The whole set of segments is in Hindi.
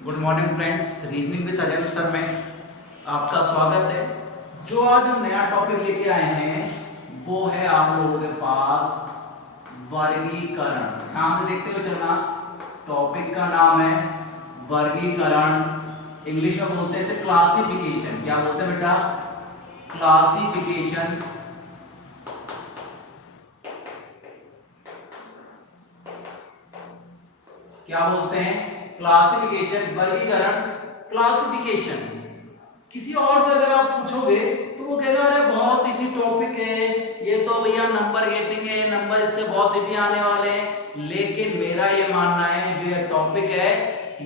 Good morning friends, reasoning with Ajay sir में आपका स्वागत है। जो आज हम नया टॉपिक लेके आए हैं वो है आप लोगों के पास वर्गीकरण। ध्यान से देखते हुए चलना। टॉपिक का नाम है वर्गीकरण। इंग्लिश में बोलते हैं इसे क्लासिफिकेशन। क्या बोलते हैं बेटा? क्लासिफिकेशन। क्या बोलते हैं? क्लासिफिकेशन, वर्गीकरण, क्लासिफिकेशन। किसी और से अगर आप पूछोगे तो वो कहेगा अरे बहुत इजी टॉपिक है, ये तो भैया नंबर गेटिंग है, नंबर इससे बहुत इजी आने वाले हैं। लेकिन मेरा ये मानना है जो ये टॉपिक है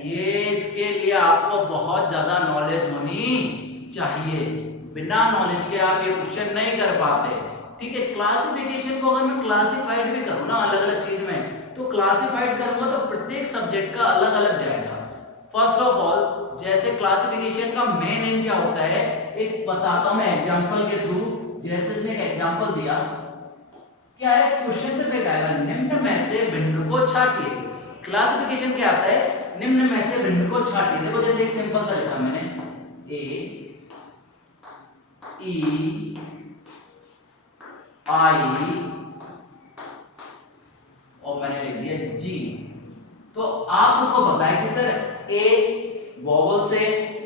ये इसके लिए आपको बहुत ज्यादा नॉलेज होनी चाहिए। बिना नॉलेज के आप ये क्वेश्चन नहीं कर पाते। ठीक है, क्लासिफिकेशन को अगर मैं क्लासिफाइड भी करूँ ना अलग अलग चीज में, तो क्लासिफाइड करूंगा तो प्रत्येक सब्जेक्ट का अलग अलग जाएगा। फर्स्ट ऑफ ऑल, जैसे क्लासिफिकेशन का मेन एम क्या होता है, एक बताता हूं मैं एग्जांपल के थ्रू। जैसे इसने एक एग्जांपल दिया, क्या है क्वेश्चन से पे आएगा निम्न में से भिन्न को छांटिए। क्लासिफिकेशन क्या आता है? निम्न में से भिन्न को छांटिए। देखो जैसे एक सिंपल सा लिखा मैंने, ए ई आई और मैंने लिख दिया जी। तो आप उसको बताएं कि सर ए वोवल से,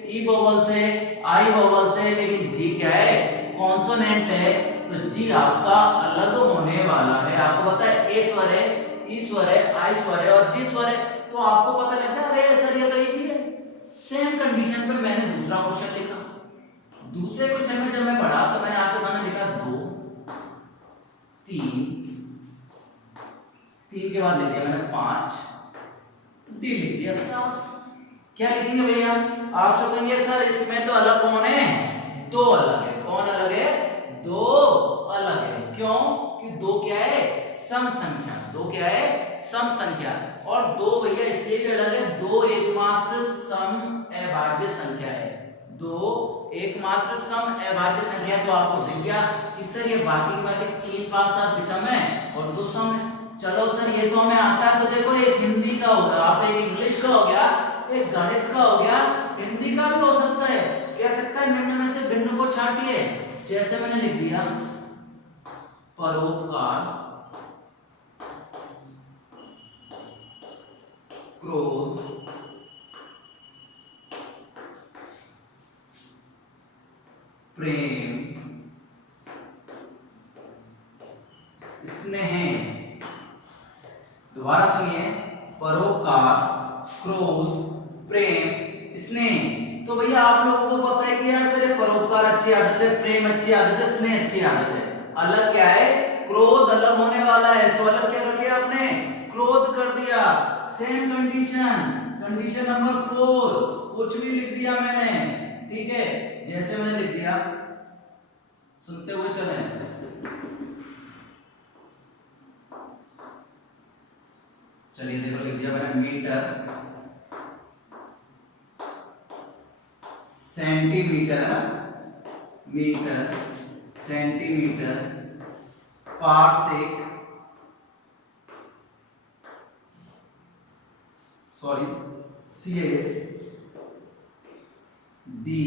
ई वोवल से, आई वोवल से, लेकिन जी क्या है? कॉन्सोनेंट है। तो जी आपका अलग होने वाला है। आपको पता है ए स्वर है, ई स्वर है, आई स्वर है और जी स्वर है। तो आपको पता लगता है अरे सर ये तो इजी है। सेम कंडीशन पे मैंने दूसरा क्वेश्चन लिखा। दूसरे क्वेश्चन में जब मैं पढ़ा तो मैंने आपके सामने लिखा 2 3, 3 के बाद लिख दिया मैंने 5, डी लिख दिया 7। क्या लिखेंगे भैया? आप सब कहेंगे सर इसमें तो अलग कौन है? 2 अलग है। कौन अलग है? 2 अलग है। क्यों? कि 2 क्या है? सम संख्या। 2 क्या है? सम संख्या। और 2 भैया इसलिए भी अलग है, 2 एकमात्र सम अभाज्य संख्या है। 2 एकमात्र सम अभाज्य संख्या। तो आपको दिख गया कि सर ये बाकी 3 5 7 विषम है और 2 सम है। चलो सर ये तो हमें आता है। तो देखो एक हिंदी का हो गया, आप एक इंग्लिश का हो गया, एक गणित का हो गया, हिंदी का भी हो सकता है। कह सकता है निम्न में से भिन्न को छांटिए। जैसे मैंने लिख दिया परोपकार, क्रोध, प्रेम, स्नेह। दोबारा सुनिए, परोपकार, क्रोध, प्रेम, स्नेह। तो भैया आप लोगों को पता है कि यार सर परोपकार अच्छी आदत है, प्रेम अच्छी आदत है, स्नेह अच्छी आदत है। अलग क्या है? क्रोध अलग होने वाला है। तो अलग क्या कर दिया आपने? क्रोध कर दिया। सेम कंडीशन, कंडीशन नंबर 4 कुछ भी लिख दिया मैंने। ठीक है, जैसे मैंने लिख दिया, सुनते हुए चलें। चलिए देखो लिख दिया मैंने metre, centimetre, metre, centimetre, parsec, sorry CH, D,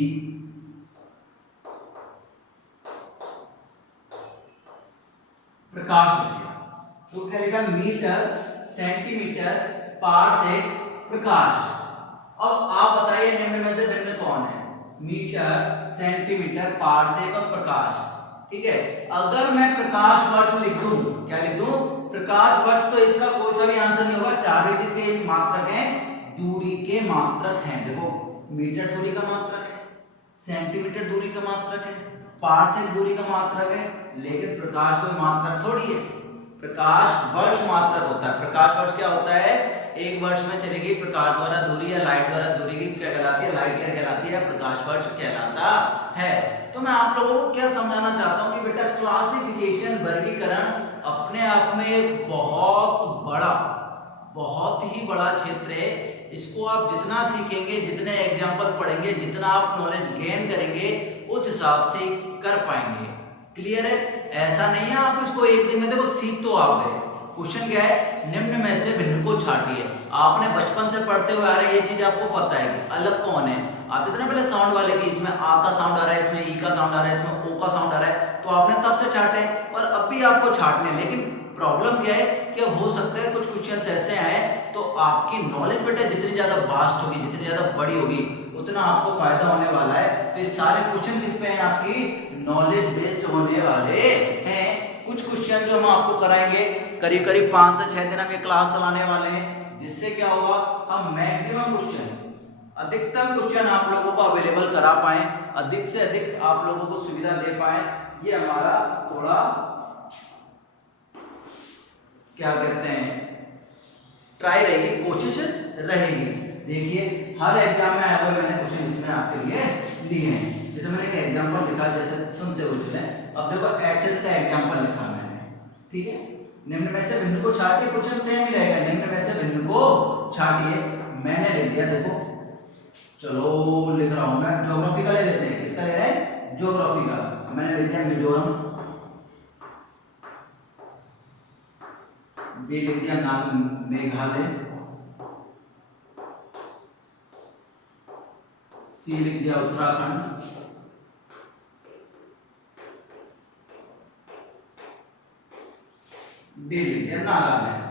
प्रकाश लिख दिया। तो क्या लिखा? मीटर, सेंटीमीटर, पारसेक, प्रकाश। अब आप बताइए निम्न में से भिन्न कौन है? मीटर, सेंटीमीटर, पारसेक और प्रकाश। ठीक है, अगर मैं प्रकाश वर्ष लिख दूं, क्या लिख दूं? प्रकाश वर्ष, तो इसका कोई सा भी आंसर नहीं होगा। चारों किसके मात्रक हैं? दूरी के मात्रक हैं। देखो मीटर दूरी का मात्रक है, सेंटीमीटर दूरी का मात्रक है, पारसेक दूरी का मात्रक है, लेकिन प्रकाश कोई मात्रक थोड़ी है। प्रकाश वर्ष मात्रक होता है। प्रकाश वर्ष क्या होता है? एक वर्ष में चलेगी प्रकाश द्वारा दूरी या लाइट द्वारा दूरी की क्या कहलाती है? लाइट ईयर कहलाती है, प्रकाश वर्ष कहलाता है। तो मैं आप लोगों को क्या समझाना चाहता हूं कि बेटा क्लासिफिकेशन, वर्गीकरण अपने आप में एक बहुत बड़ा, बहुत ही बड़ा क्षेत्र है। इसको आप जितना सीखेंगे, जितने एग्जाम्पल पढ़ेंगे, जितना आप नॉलेज गेन करेंगे, उस हिसाब से कर पाएंगे। क्लियर है? ऐसा नहीं है आप इसको एक दिन में देखो सीख तो आप गए। क्वेश्चन क्या है? निम्न में से भिन्न को छांटिए। आपने बचपन से पढ़ते हुए आ रहे ये चीज आपको पता है कि अलग कौन है। आते थे ना पहले साउंड वाले की, इसमें आ का साउंड आ रहा है, इसमें ई का साउंड आ रहा है, इसमें ओ का साउंड आ रहा है, तो आपने तब से छाटे और अब भी आपको छाटने। लेकिन प्रॉब्लम क्या है कि अब हो सकता है कुछ क्वेश्चंस ऐसे आए तो आपकी नॉलेज बेटा जितनी ज्यादा वास्ट होगी, जितनी ज्यादा बड़ी होगी, उतना आपको फायदा होने वाला है। तो ये सारे क्वेश्चन किस पे हैं, आपकी नॉलेज बेस्ड होने वाले हैं। कुछ क्वेश्चन जो हम आपको कराएंगे करीब करीब 5 से 6 दिन हम ये क्लास चलाने वाले हैं, जिससे क्या होगा हम मैक्सिमम क्वेश्चन, अधिकतम क्वेश्चन आप लोगों को अवेलेबल करा पाए, अधिक से अधिक आप लोगों को सुविधा दे पाए। ये हमारा थोड़ा क्या कहते हैं ट्राई रहेगी, कोशिश रहेगी। देखिए हर एग्जाम में आया हुआ मैंने क्वेश्चन इसमें आपके लिए लिए हैं। जैसे मैंने एक एग्जांपल लिखा, जैसे सुनते हुए चले। अब देखो एसएस का एग्जांपल लिखा मैंने, ठीक है। निम्न में से भिन्न को छाटिए, क्वेश्चन सेम ही रहेगा, निम्न में से भिन्न को छाटिए। मैंने लिख दिया, देखो चलो लिख रहा हूं मैं, ज्योग्राफी का ले लेते हैं। किसका ले रहे हैं, ज्योग्राफी का। मैंने लिख दिया मिजोरम, बी लिख दिया मेघालय, सी लिख दिया उत्तराखंड, डी लिख दिया नागालैंड।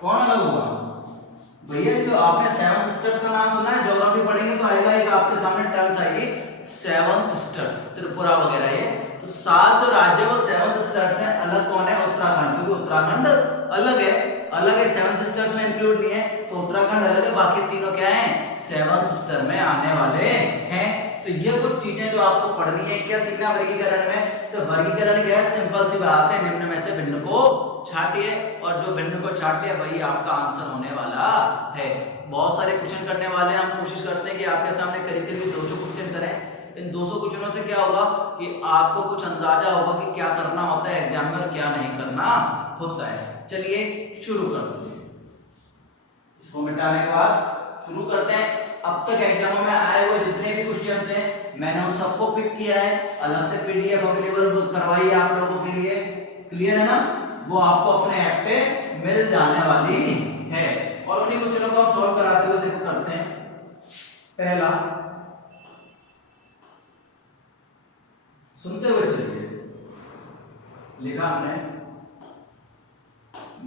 कौन अलग होगा भैया? जो आपने सेवन सिस्टर्स का नाम सुना है, ज्योग्राफी पढ़ेंगे तो आएगा एक आपके सामने टर्म्स आएगी, सेवन सिस्टर्स, त्रिपुरा वगैरह। ये तो 7 जो राज्य वो सेवन सिस्टर्स हैं, अलग कौन है, उत्तराखंड, क्योंकि उत्तराखंड अलग है, अलग है, सेवन सिस्टर्स में इंक्लूड नहीं है, तो उत्तराखंड अलग है, बाकी तीनों क्या है, सेवन सिस्टर में आने वाले हैं। तो ये कुछ चीजें जो आपको पढ़नी है। क्या सीखना वर्गीकरण में? तो वर्गीकरण क्या है, सिंपल सी बात है, निम्न में से भिन्न को छाटिए, और जो भिन्न को छाट लिया वही आपका आंसर होने वाला है। बहुत सारे क्वेश्चन करने वाले हैं, हम कोशिश करते हैं कि आपके सामने करीब करीब 200 क्वेश्चन करें। इन 200 क्वेश्चनों से क्या होगा कि आपको कुछ अंदाजा होगा कि क्या करना होता है एग्जाम में और क्या नहीं करना होता है। चलिए शुरू करते हैं, इसको मिटाने के बाद शुरू करते हैं। अब तक एग्जामों में आए हुए जितने भी क्वेश्चंस हैं मैंने उन सबको पिक किया है, अलग से पीडीएफ अवेलेबल करवाई है आप लोगों के लिए, क्लियर है ना? वो आपको अपने ऐप पे मिल जाने वाली है। और उन्हीं क्वेश्चनों को हम सॉल्व कराते हुए देखो करते हैं। पहला सुनते हुए चलिए, लिखा हमने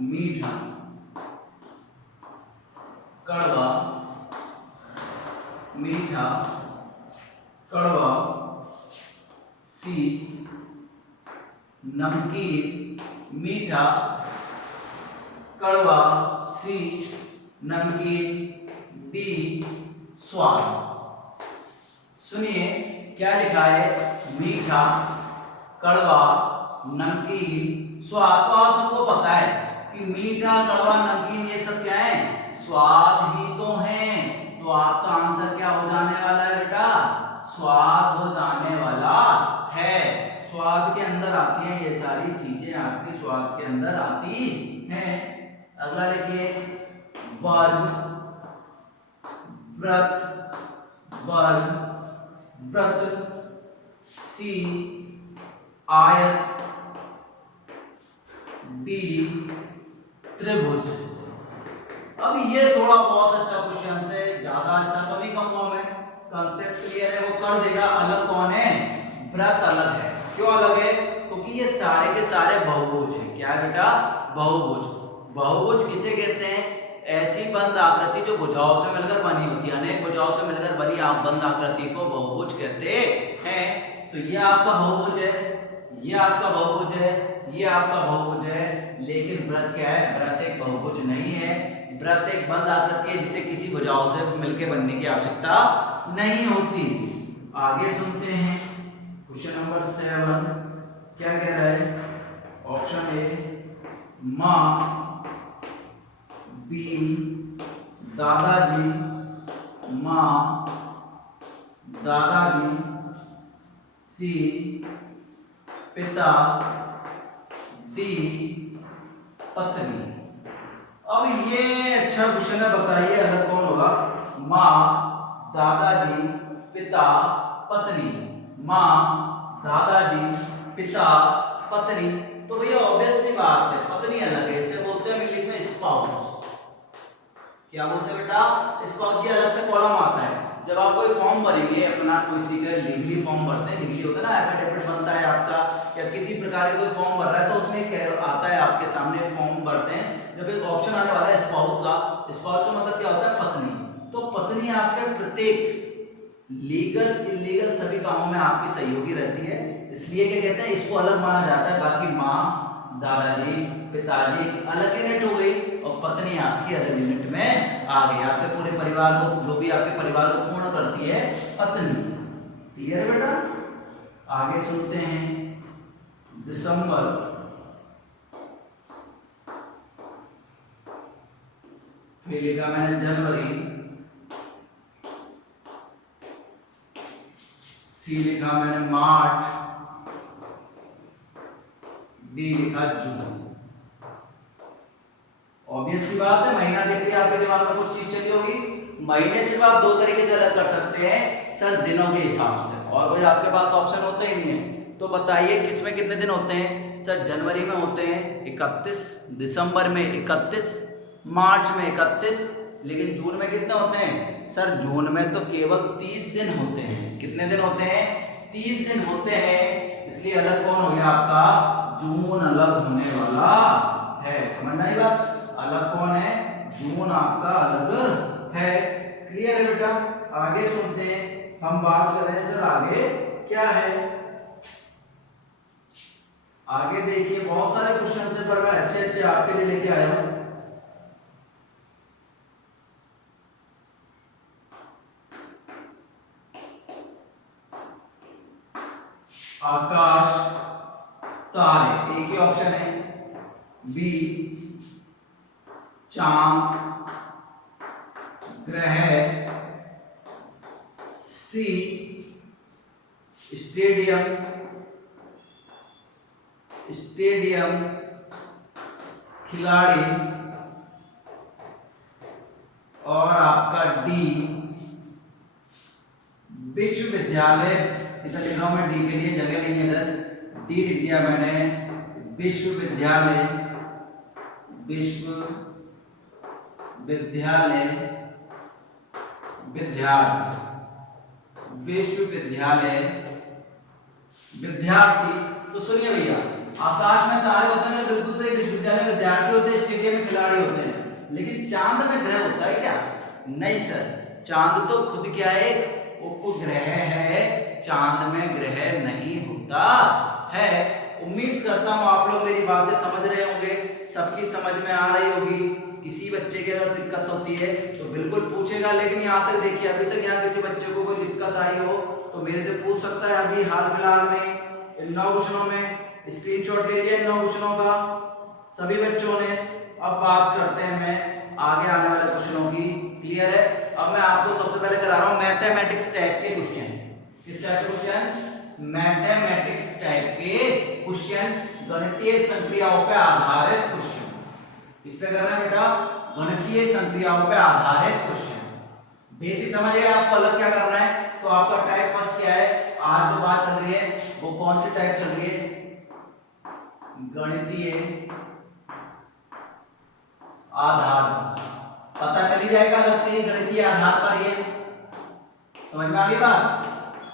मीठा, कड़वा, मीठा, कड़वा, सी नमकीन, मीठा, कड़वा, सी नमकीन, डी स्वाद। सुनिए क्या लिखा है, मीठा, कड़वा, नमकीन, स्वाद। तो आप सबको पता है कि मीठा, कड़वा, नमकीन ये सब क्या है, स्वाद ही तो हैं। तो आपका आंसर क्या हो जाने वाला है बेटा, स्वाद हो जाने वाला है। स्वाद के अंदर आती हैं ये सारी चीजें, आपके स्वाद के अंदर आती हैं। अगला लिखिए वर्ग, व्रत, वर्ग, व्रत, सी आयत, डी त्रिभुज। अब ये थोड़ा बहुत अच्छा क्वेश्चन है, ज्यादा अच्छा तो नहीं कहूंगा मैं, कंसेप्ट क्लियर है, वो कर देगा। अलग कौन है, व्रत अलग है। क्यों अलग है? क्योंकि ये सारे के सारे बहुभुज हैं। क्या है बेटा, बहुभुज। बहुभुज किसे कहते हैं, ऐसी बंद आकृति जो भुजाओं से मिलकर बनी होती है, अनेक भुजाओं से मिलकर बनी आप बंद आकृति को बहुभुज कहते हैं। तो ये आपका बहुभुज है, ये आपका बहुभुज है, ये आपका बहुभुज है। लेकिन व्रत क्या है, व्रत एक बहुभुज नहीं है। व्रत एक बंद आकृति है जिसे किसी भुजाओं से मिलकर बनने की आवश्यकता नहीं होती। आगे सुनते हैं क्वेश्चन नंबर 7 क्या कह रहा है। ऑप्शन ए माँ, बी दादाजी, माँ दादाजी, सी पिता, डी पत्नी। अब ये अच्छा क्वेश्चन है, बताइए अलग कौन होगा। माँ, दादाजी, पिता, पत्नी। माँ, दादाजी, पिता, पत्नी। तो भैया ऑब्वियस सी बात है, पत्नी अलग है, इसे बोलते हैं इंग्लिश में स्पाउस। क्या बोलते हैं बेटा? स्पाउस की अलग से कॉलम आता है। जब आप कोई फॉर्म भरेंगे अपना, किसी का लीगली फॉर्म भरते हैं, लीगली होता है ना, एफिडेविट बनता है आपका, या किसी प्रकार का कोई फॉर्म भर रहा है, तो उसमें एक आता है आपके सामने, फॉर्म भरते हैं, जब एक ऑप्शन आने वाला है स्पाउस का। स्पाउस का मतलब क्या होता है? पत्नी। तो पत्नी आपके प्रत्येक लीगल इलीगल सभी कामों में आपकी सहयोगी रहती है, इसलिए क्या कहते हैं, इसको अलग माना जाता है। बाकी माँ, दादाजी, पिताजी अलग यूनिट हो गई, और पत्नी आपकी अलग यूनिट में आ गई। आपके पूरे परिवार को, जो भी आपके परिवार को पूर्ण करती है, पत्नी। क्लियर है बेटा? आगे सुनते हैं। दिसंबर, फिर लिखा मैंने जनवरी, सी लिखा मैंने मार्च, डी लिखा जून। ऑब्वियस सी बात है, महीना देखते आपके दिमाग में कुछ चीज चली होगी। महीने सिर्फ आप दो तरीके से अलग कर सकते हैं सर, दिनों के हिसाब से, और कोई आपके पास ऑप्शन होते ही नहीं है। तो बताइए किसमें कितने दिन होते हैं सर? जनवरी में होते हैं 31, दिसंबर में 31, मार्च में 31, लेकिन जून में कितने होते हैं सर? जून में तो केवल 30 दिन होते हैं। कितने दिन होते हैं? 30 दिन होते हैं, इसलिए अलग कौन हो गया आपका? जून अलग होने वाला है। समझ में आई बात? अलग कौन है? जून आपका अलग है। क्लियर है बेटा? आगे सुनते हैं, हम बात कर रहे हैं सर आगे क्या है। आगे देखिए, बहुत सारे क्वेश्चन है, पर मैं अच्छे अच्छे आपके लिए लेके आया हूं। आकाश, तारे, एक ही ऑप्शन है। बी चांद, ग्रह, सी स्टेडियम, खिलाड़ी, और आपका डी विश्वविद्यालय। इधर लिखा हूं मैं डी के लिए, जगह नहीं है इधर, डी लिख दिया मैंने, विश्वविद्यालय, विश्वविद्यालय, विश्वविद्यालय, विद्यार्थी। तो सुनिए भैया, आकाश में तारे होते हैं, बिल्कुल सही, विश्वविद्यालय में विद्यार्थी होते हैं, स्टेडियम में खिलाड़ी होते हैं, लेकिन चांद में ग्रह होता है क्या? नहीं सर, चांद तो खुद क्या है? उपग्रह है, चांद में ग्रह नहीं होता है। उम्मीद करता हूं आप लोग मेरी बातें समझ रहे होंगे, सबकी समझ में आ रही होगी। किसी बच्चे की अगर दिक्कत होती है तो बिल्कुल पूछेगा, लेकिन यहाँ तक देखिए, अभी तक यहाँ किसी बच्चे को कोई दिक्कत आई हो तो मेरे से पूछ सकता है। अभी हाल फिलहाल में इन 9 क्वेश्चनों में स्क्रीनशॉट ले लिया, इन 9 क्वेश्चनों का सभी बच्चों ने। अब बात करते हैं मैं आगे आने वाले क्वेश्चनों की। क्लियर है? अब मैं आपको सबसे पहले करा रहा हूँ मैथमेटिक्स टाइप के क्वेश्चन। किस टाइप के क्वेश्चन? मैथमेटिक्स टाइप के क्वेश्चन, गणितीय संक्रियाओं पर आधारित क्वेश्चन। किस पे कर रहे हैं बेटा? गणितीय संक्रियाओं पे आधारित क्वेश्चन। बेसिक समझिए आपको अलग क्या करना है। तो आपका टाइप फर्स्ट क्या है? आज जो बात चल रही है वो कौन सी टाइप चल रही है? गणितीय आधार। पता चल ही जाएगा अलग से, गणितीय आधार पर ये समझ में आ गई बात।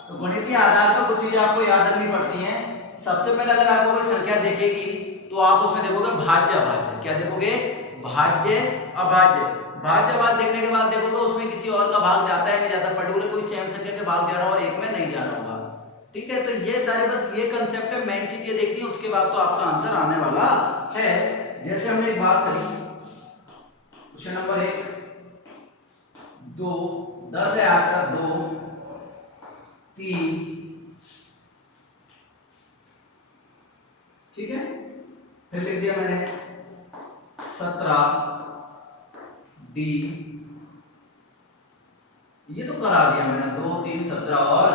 तो गणितीय आधार पर कुछ चीजें आपको याद रखनी पड़ती हैं। सबसे पहले अगर आपको कोई संख्या दिखेगी तो आप उसमें देखोगे भाज्य अभाज्य। क्या देखोगे? भाज्य अभाज्य। भाज्य अभाज्य देखने के बाद देखोगे उसमें किसी और का भाग जाता है नहीं जाता, पर्टिकुलर कोई सेम संख्या के भाग जा रहा हो और एक में नहीं जा रहा होगा। ठीक है, तो ये सारे बस ये कंसेप्ट है, मेन चीज ये देखनी है, उसके बाद तो आपका आंसर आने वाला है। जैसे हमने एक बात करी, क्वेश्चन नंबर 1, 2, 10 है आज का, 2, 3, ठीक है, फिर लिख दिया मैंने 17, डी, ये तो करा दिया मैंने, 2, 3, 17 और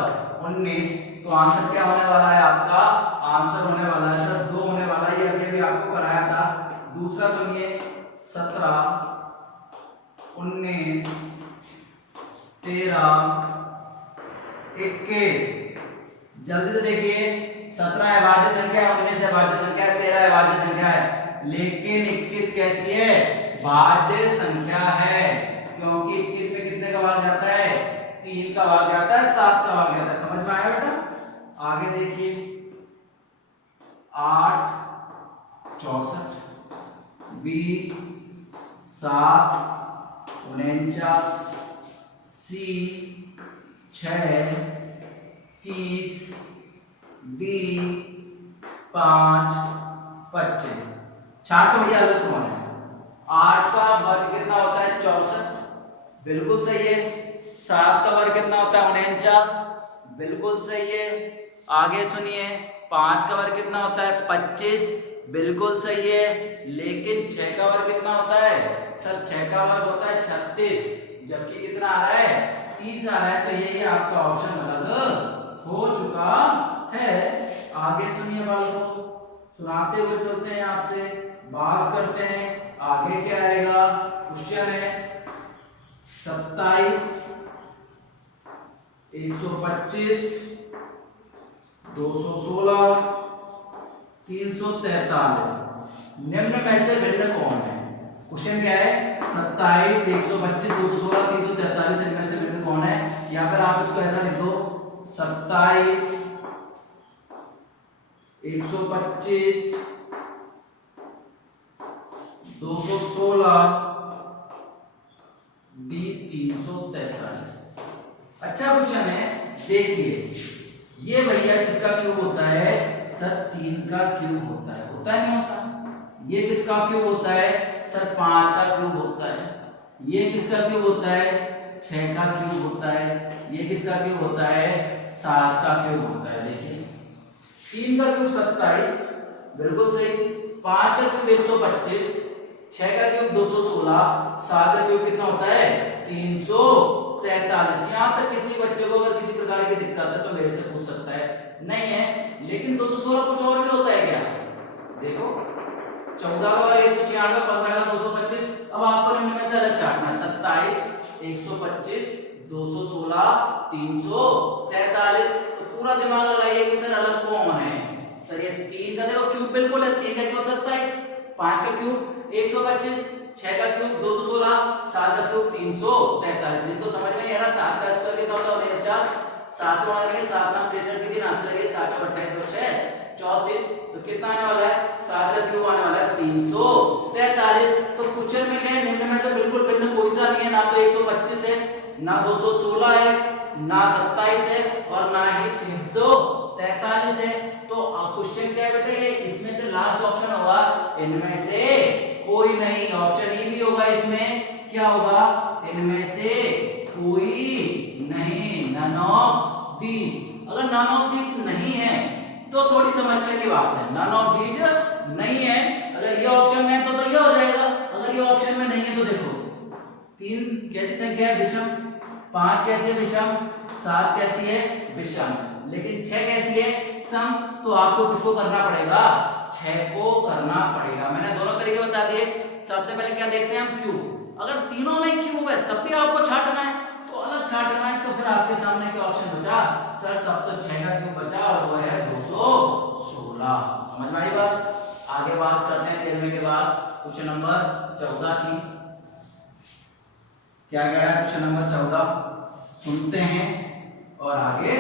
19। तो आंसर क्या होने वाला है आपका? आंसर होने वाला है सर 2 होने वाला है। ये अभी भी आपको कराया था। दूसरा सुनिए, 17, 19, 13, 21। जल्दी से देखिए, 17 अभाज्य संख्या है, 19 अभाज्य संख्या है, 13 अभाज्य संख्या है, लेकिन 21 कैसी है? भाज्य संख्या है, क्योंकि 21 में कितने का भाग जाता है? 3 का भाग जाता है, 7 का भाग जाता है। समझ में आया बेटा? आगे देखिए 8 64 बी 7 49 सी 6 30 बी 5 25। छाट तो भैया अलग कौन है? 8 का वर्ग कितना होता है? 64, बिल्कुल सही है। 7 का वर्ग कितना होता है? 49, बिल्कुल सही है। आगे सुनिए 5 का वर्ग कितना होता है? 25, बिल्कुल सही है। लेकिन 6 का वर्ग कितना होता है? सर 6 का वर्ग होता है 36, जबकि कितना आ रहा है? 30 आ रहा है। तो ये आपका ऑप्शन अलग हो चुका है। आगे सुनिए बालकों, सुनाते हुए चलते हैं, आपसे बात करते हैं। आगे क्या आएगा? क्वेश्चन है 27 125 216 343। निम्न में से भिन्न कौन है? क्वेश्चन क्या है? 27 125 216 343 इनमें से भिन्न कौन है? या फिर आप इसको ऐसा लिख दो 27 125 216 डी 343। अच्छा क्वेश्चन है, देखिए ये भैया किसका क्यूब होता है? सर 3 का क्यूब होता है, होता है नहीं होता? ये किसका क्यूब होता है? सर 5 का क्यूब होता है। ये किसका क्यूब होता है? 6 का क्यूब होता है। ये किसका क्यूब होता है? 7 का क्यूब होता है। देखिए 3 का क्यूब 27, बिल्कुल सही। 5 का क्यूब 125, 6 का क्यूब 216, 7 का क्यूब कितना होता है? 343। यहाँ तक किसी बच्चे को अगर किसी प्रकार की दिक्कत है तो मेरे से पूछ सकता है, नहीं है। लेकिन 216 कुछ और भी होता है क्या? देखो 14 का और 196, 15 का 225। अब आपको निम्न में से अलग छाटना है। 27 125 216 343। तो पूरा दिमाग लगाइए कि सर अलग कौन है? सर ये 3 का देखो क्यूब बिल्कुल है, 3 का क्यूब 27, 5 का क्यूब 125, 6 का क्यूब 216, 7 का क्यूब 343। जिनको समझ में नहीं आ रहा 7 का स्क्वायर कितना होता है? 49। 7 को आगे 7 नाम 63 के दिन आंसर लगे 7 का 28 और 6 34। तो कितना आने वाला है? 7 का क्यूब आने वाला है 343। तो क्वेश्चन में क्या है? निम्न में तो बिल्कुल भिन्न कोई सा नहीं है, ना तो 125 है, ना 216 है, ना 27 है, और ना ही 343 है। तो क्वेश्चन क्या है बेटा? ये इसमें से लास्ट ऑप्शन होगा, इनमें से कोई नहीं। ऑप्शन ई भी होगा इसमें। क्या होगा? इनमें से कोई नहीं, नन ऑफ दीज। अगर नन ऑफ दीज नहीं है तो थोड़ी समस्या की बात है। नन ऑफ दीज नहीं है, अगर ये ऑप्शन में है तो ये हो जाएगा। अगर ये ऑप्शन में नहीं है तो देखो 3 कैसी संख्या है? विषम। 5 कैसी है? विषम। 7 कैसी है? विषम। लेकिन 6 कैसी है? सम। तो आपको किसको करना पड़ेगा? 6 को करना पड़ेगा। मैंने दोनों तरीके बता दिए। सबसे पहले क्या देखते हैं हम? क्यूब। अगर तीनों में क्यूब है तब भी आपको छाटना है, तो अलग छाटना है। तो फिर आपके सामने क्या ऑप्शन बचा? सर तब तो 6 का क्यूब बचा और वो है 216। समझ में आई बात? आगे बात करते हैं 13वें के बाद क्वेश्चन नंबर 14 की। क्या कह रहा है क्वेश्चन नंबर 14? सुनते हैं और आगे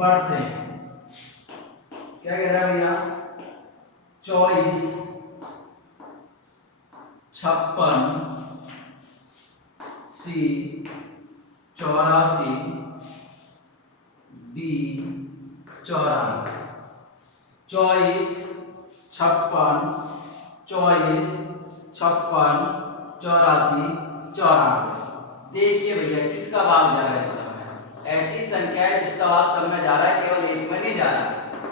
बढ़ते हैं। क्या कह रहा है भैया? 24 56 सी 84 डी 94। 24 56 24 56 84 94। देखिए भैया किसका भाग जा रहा है इस समय? ऐसी संख्या है जिसका भाग सब में जा रहा है, केवल एक में नहीं जा रहा।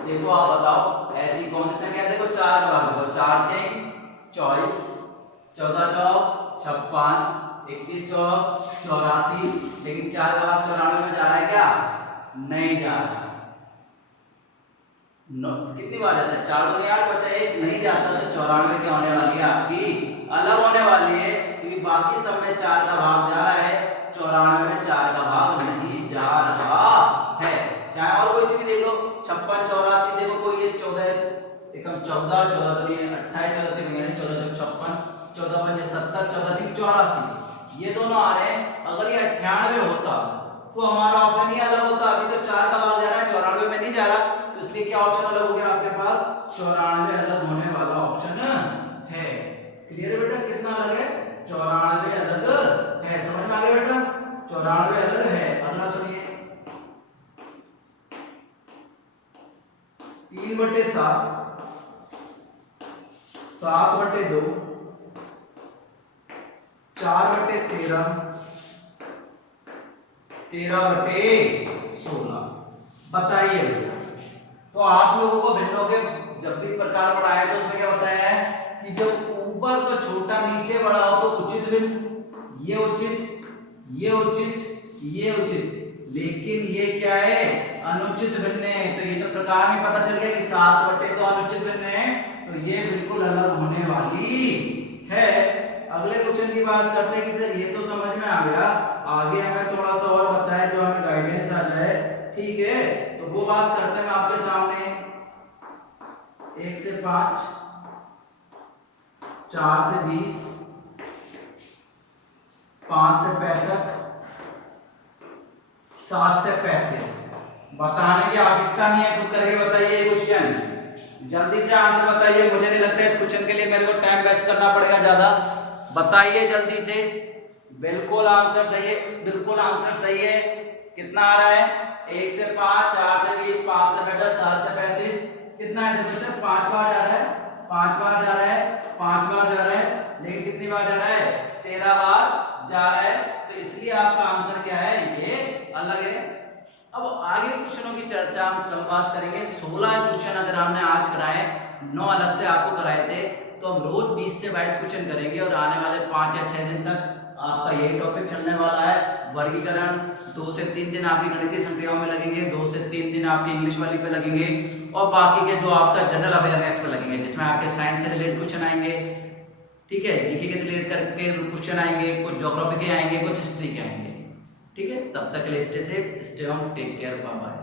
देखो आप बताओ ऐसी कौन सी संख्या? देखो 4 का भाग देखो, 4 6 24, 14 चौक 56, 21 चौक 84। लेकिन 4 का भाग 94 में जा रहा है क्या? नहीं जा रहा। कितनी बार जाता है? 4 दूनी 8 बचा 1 नहीं जाता। तो 94 क्या होने वाली है आपकी? अलग होने वाली है, क्योंकि बाकी सब में 4 का भाग जा रहा है, 94 में 4 का भाग नहीं जा रहा है। चाहे और कोई सी भी देख लो, 56 84 देखो कोई 14, 14 दूनी 28, 14 तीन 14 56, 14 पंजे 70, 14 छीक 84, ये दोनों आ रहे हैं। अगर ये 98 होता तो हमारा ऑप्शन ही अलग होता। अभी तो 4 का भाग जा रहा है, 94 में नहीं जा रहा, तो इसलिए क्या ऑप्शन अलग हो गया आपके पास? 94 अलग होने वाला ऑप्शन है। क्लियर बेटा? कितना अलग है? 94 अलग है। समझ में आ गया बेटा? 94 अलग है। अगला सुनिए, 3/7, 7/2, 4/13, 13/16 बताइए भैया। तो आप लोगों को भिन्नों के जब भी प्रकार पढ़ाया तो उसमें क्या बताया है कि जब ऊपर तो छोटा नीचे बड़ा हो तो उचित भिन्न, ये उचित, ये उचित, ये उचित, लेकिन ये क्या है? अनुचित भिन्न है। तो ये तो प्रकार में पता चल गया कि 7/2 अनुचित भिन्न है, तो ये बिल्कुल अलग होने वाली है। अगले क्वेश्चन की बात करते हैं कि सर ये तो समझ में आ गया, आगे हमें थोड़ा सा और बताएं जो हमें गाइडेंस आ जाए, ठीक है? तो वो बात करते हैं मैं आपके सामने। 1 से 5, 4 से 20, 5 से 65, 7 से 35। बताने की आवश्यकता नहीं है, खुद करके बताइए क्वेश्चन। जल्दी से आंसर बताइए, मुझे नहीं लगता इस क्वेश्चन के लिए मेरे को टाइम वेस्ट करना पड़ेगा ज्यादा। बताइए जल्दी से। बिल्कुल आंसर सही है, बिल्कुल आंसर सही है। कितना आ रहा है? 1 से 5, 4 से 20, 5 से 65, 7 से 35। कितना है? देखो सर 5 बार जा रहा है, 5 बार जा रहा है, 5 बार जा रहा है, लेकिन कितनी बार जा रहा है? 13 बार जा रहा है। तो इसलिए आपका आंसर क्या है? ये अलग है। अब आगे क्वेश्चनों की चर्चा हम कल बात करेंगे। 16 क्वेश्चन अगर हमने आज कराए, 9 अलग से आपको कराए थे, तो हम रोज 20 से 22 क्वेश्चन करेंगे और आने वाले 5 या 6 दिन तक आपका यही टॉपिक चलने वाला है। वर्गीकरण 2 से 3 दिन आपकी गणितीय संक्रियाओं में लगेंगे, 2 से 3 दिन आपकी इंग्लिश वाली पे लगेंगे, और बाकी के जो आपका जनरल अवेयरनेस पे लगेंगे, जिसमें आपके साइंस से रिलेटेड क्वेश्चन आएंगे, ठीक है, जीके के रिलेटेड करके क्वेश्चन आएंगे, कुछ ज्योग्राफी के आएंगे, कुछ हिस्ट्री के आएंगे। ठीक है, तब तक के लिए stay safe, stay home, take care, bye bye.